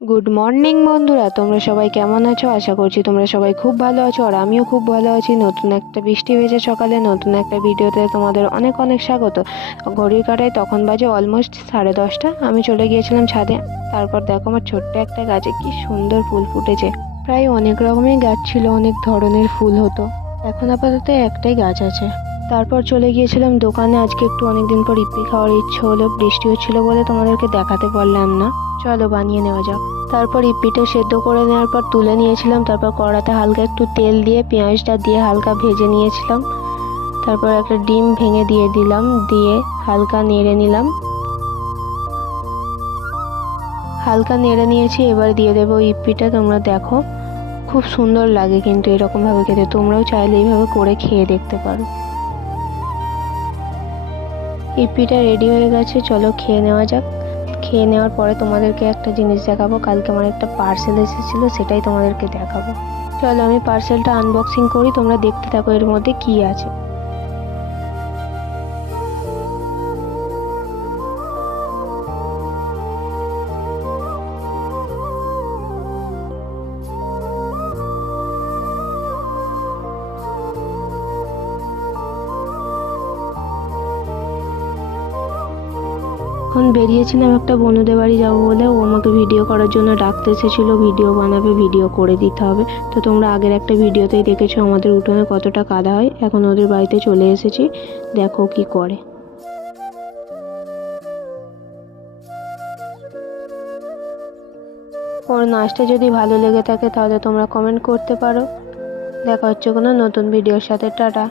Good morning বন্ধুরা, তোমরা সবাই কেমন আছো? আশা করছি তোমরা সবাই খুব ভালো আছো, আর আমিও খুব ভালো আছি। নতুন একটা বৃষ্টি ভেজা সকালে নতুন একটা ভিডিওতে তোমাদের অনেক অনেক স্বাগত। ঘড়ির কাঁটায় তখন বাজে অলমোস্ট 10:30। আমি চলে গিয়েছিলাম ছাদে। তারপর দেখো আমার ছোট্ট একটা গাছে কি সুন্দর ফুল ফুটেছে। প্রায় অনেক রকমের গাছ ছিল, অনেক ধরনের ফুল হতো। এখন আপাতত একটাই গাছ আছে। তারপর চলে গিয়েছিলাম দোকানে। আজকে একটু অনেকদিন পর ইপি খাওয়ার ইচ্ছে হলো, বৃষ্টি হচ্ছিল বলে তোমাদেরকে দেখাতে পারলাম না। চলো বানিয়ে নেওয়া যাক। তারপর ইপিটা সেদ্ধ করে নেওয়ার পর তুলে নিয়েছিলাম। তারপর কড়াতে হালকা একটু তেল দিয়ে পেঁয়াজটা দিয়ে হালকা ভেজে নিয়েছিলাম। তারপর একটা ডিম ভেঙে দিয়ে দিলাম, দিয়ে হালকা নেড়ে নিলাম। হালকা নেড়ে নিয়েছি, এবার দিয়ে দেবো ইপিটা। তোমরা দেখো খুব সুন্দর লাগে কিন্তু এরকম ভাবে খেতে। তোমরাও চাইলে এইভাবে করে খেয়ে দেখতে পারো। ইপিটা রেডি হয়ে গেছে, চলো খেয়ে নেওয়া যাক। খেয়ে নেওয়ার পরে তোমাদেরকে একটা জিনিস দেখাবো। কালকে আমার একটা পার্সেল এসেছিলো, সেটাই তোমাদেরকে দেখাবো। চলো আমি পার্সেলটা আনবক্সিং করি, তোমরা দেখতে থাকো এর মধ্যে কি আছে। এখন বেরিয়েছিলাম একটা বন্ধুদের বাড়ি যাবো বলে। ও আমাকে ভিডিও করার জন্য ডাকতে এসেছিলো, ভিডিও বানাবে, ভিডিও করে দিতে হবে। তো তোমরা আগের একটা ভিডিওতেই দেখেছো আমাদের উঠোনে কতটা কাদা হয়। এখন ওদের বাড়িতে চলে এসেছি, দেখো কি করে। ওর নাচটা যদি ভালো লেগে থাকে তাহলে তোমরা কমেন্ট করতে পারো। দেখা হচ্ছে কোনো নতুন ভিডিওর সাথে। টাটা।